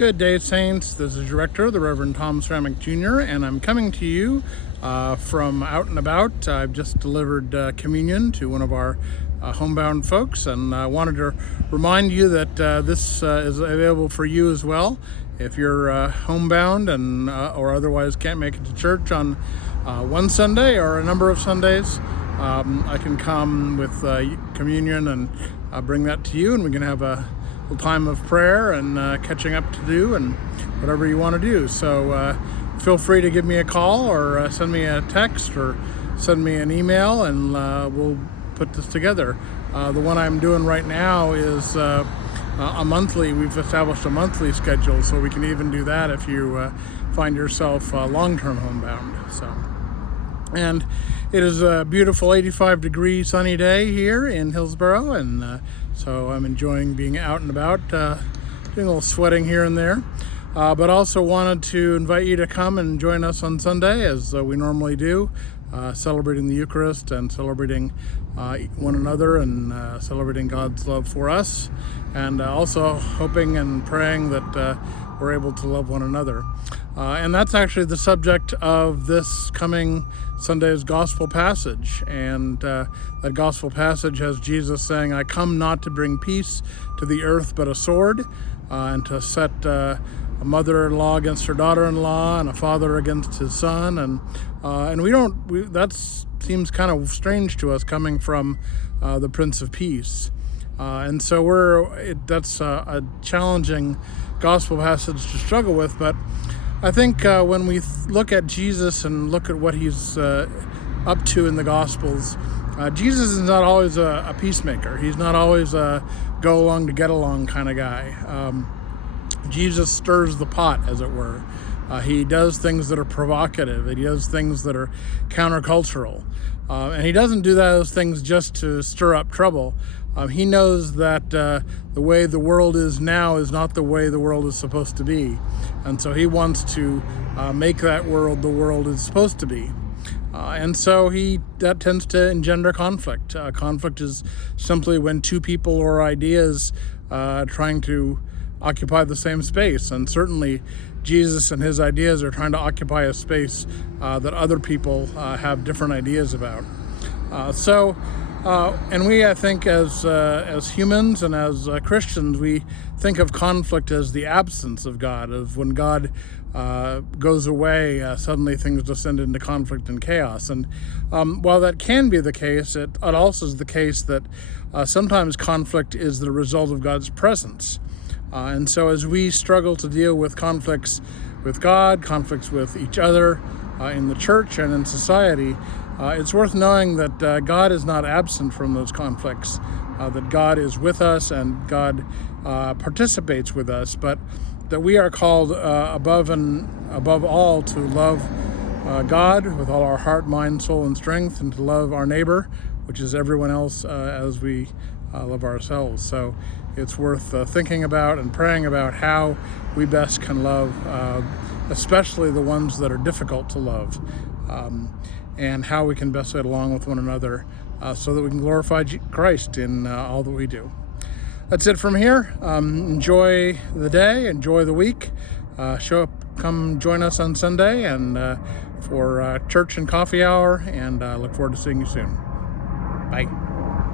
Good day, Saints. This is your rector, the Reverend Tom Ceramic Jr., and I'm coming to you from out and about. I've just delivered communion to one of our homebound folks, and I wanted to remind you that this is available for you as well. If you're homebound and or otherwise can't make it to church on one Sunday or a number of Sundays, I can come with communion and bring that to you, and we can have a time of prayer and catching up to do and whatever you want to do. So feel free to give me a call or send me a text or send me an email, and we'll put this together. The one I'm doing right now is a monthly. We've established a monthly schedule, so we can even do that if you find yourself long-term homebound. And it is a beautiful 85-degree sunny day here in Hillsboro, and so I'm enjoying being out and about, doing a little sweating here and there, but also wanted to invite you to come and join us on Sunday, as we normally do, celebrating the Eucharist and celebrating one another and celebrating God's love for us, and also hoping and praying that we're able to love one another. And that's actually the subject of this coming Sunday's gospel passage. And that gospel passage has Jesus saying, "I come not to bring peace to the earth, but a sword," and to set a mother-in-law against her daughter-in-law and a father against his son. And that seems kind of strange to us coming from the Prince of Peace. And so that's a challenging gospel passage to struggle with, but I think when we look at Jesus and look at what he's up to in the Gospels, Jesus is not always a peacemaker. He's not always a go along to get along kind of guy. Jesus stirs the pot, as it were. He does things that are provocative. He does things that are countercultural. And he doesn't do those things just to stir up trouble. He knows that the way the world is now is not the way the world is supposed to be. And so he wants to make that world the world is supposed to be. And so that tends to engender conflict. Conflict is simply when two people or ideas trying to occupy the same space. And certainly Jesus and his ideas are trying to occupy a space that other people have different ideas about. And we, I think, as humans and as Christians, we think of conflict as the absence of God, of when God goes away, suddenly things descend into conflict and chaos. And while that can be the case, it also is the case that sometimes conflict is the result of God's presence. And so as we struggle to deal with conflicts with God, conflicts with each other in the church and in society, it's worth knowing that God is not absent from those conflicts, that God is with us and God participates with us, but that we are called above all to love God with all our heart, mind, soul, and strength, and to love our neighbor, which is everyone else, as we love ourselves. So it's worth thinking about and praying about how we best can love, especially the ones that are difficult to love, and how we can best get along with one another so that we can glorify Christ in all that we do. That's it from here. Enjoy the day, enjoy the week. Show up, come join us on Sunday and for church and coffee hour, and look forward to seeing you soon. Bye.